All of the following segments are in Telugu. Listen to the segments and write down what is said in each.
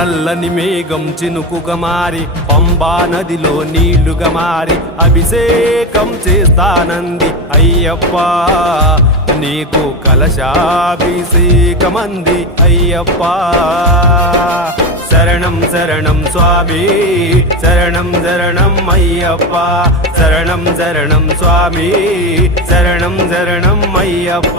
నల్లని మేఘం చినుకుగా మారి పంబా నదిలో నీళ్లుగా మారి అభిషేకం చేస్తానంది అయ్యప్ప నీకు కలశాభిషేకమంది అయ్యప్ప శరణం శరణం స్వామి శరణం శరణం అయ్యప్ప శరణం శరణం స్వామి శరణం శరణం అయ్యప్ప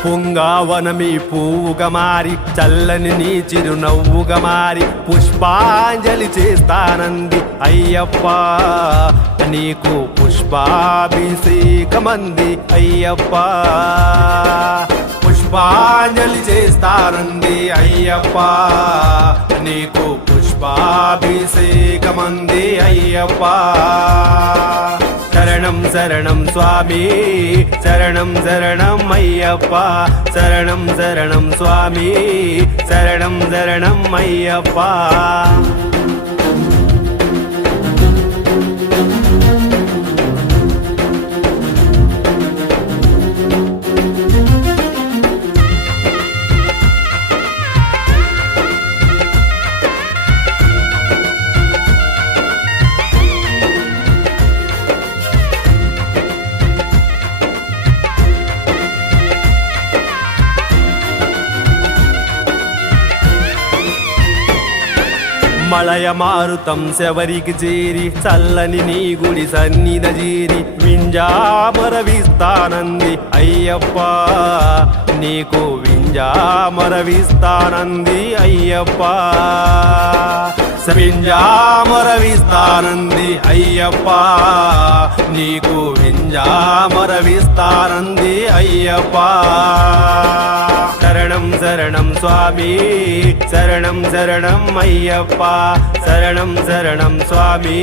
పొంగావనమి పువ్వుగా మారి చల్లని నీ చిరునవ్వుగా మారి పుష్పాంజలి చేస్తానంది అయ్యప్ప నీకు పుష్పాభిషేకమంది అయ్యప్ప పుష్పాంజలి చేస్తానంది అయ్యప్ప నీకు పుష్పాభిషేకమంది అయ్యప్ప శరణం శరణం స్వామి శరణం శరణం అయ్యప్ప శరణం శరణం స్వామి శరణం శరణం అయ్యప్ప మలయ మారుతం శబరికి చేరి చల్లని నీ గుడి సన్నిధ చేరి వింజామరవిస్తానంది అయ్యప్ప నీకు వింజామరవిస్తానంది అయ్యప్ప వింజామరవిస్తానంది అయ్యప్ప నీకు వింజామరవిస్తానంది అయ్యప్ప శరణం శరణం స్వామి శరణం శరణం అయ్యప్ప శరణం శరణం స్వామి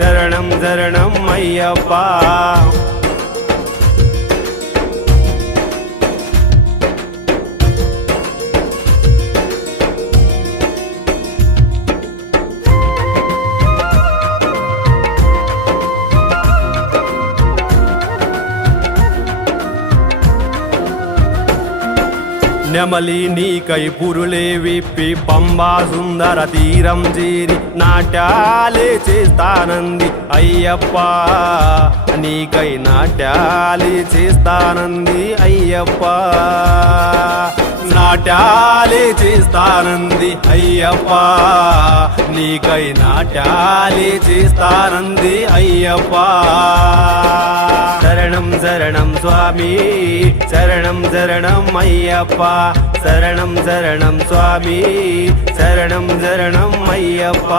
శరణం శరణం అయ్యప్ప నెమలి నీకై పురులే విప్పి పంబా సుందర తీరం చేరి నాట్యాలే చేస్తానంది అయ్యప్ప నీకై నాట్యాలే చేస్తానంది అయ్యప్ప నాట్యాలే చేస్తానంది అయ్యప్ప నీకై నాట్యాలే చేస్తానంది అయ్యప్ప శరణం శరణం స్వామి శరణం శరణం అయ్యప్ప శరణం శరణం స్వామి శరణం శరణం అయ్యప్ప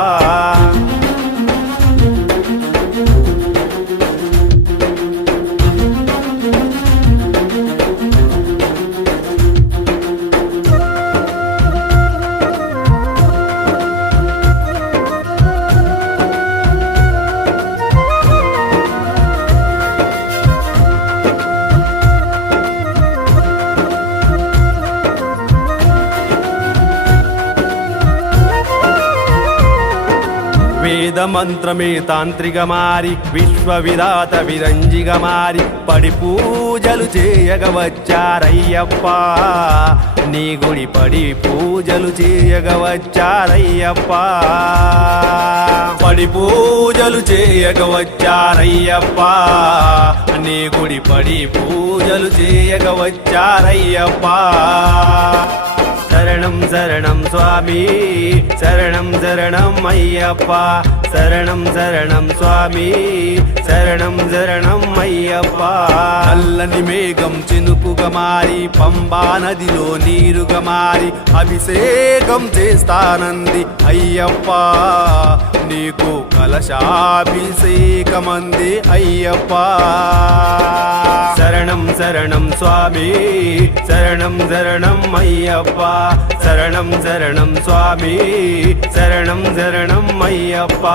వేద మంత్రమే తాంత్రిక మారి విశ్వవిరాత విరంజిగా మారి పడి పూజలు చేయగ వచ్చారయ్యప్ప నీ గుడి పడి పూజలు చేయగ వచ్చారయ్యప్ప పడి పూజలు చేయగ వచ్చారయ్యప్ప నీ గుడి పడి పూజలు చేయగ వచ్చారయ్యప్ప శరణం శరణం స్వామి శరణం శరణం అయ్యప్ప శరణం శరణం స్వామి శరణం శరణం అయ్యప్ప నల్లని మేఘం చినుకుగా మారి పంబా నదిలో నీరుగా మారి అభిషేకం చేస్తానంది అయ్యప్ప నీకు కలశాభిషేకమంది అయ్యప్ప శరణం శరణం స్వామి శరణం శరణం అయ్యప్ప శరణం శరణం స్వామి శరణం శరణం అయ్యప్ప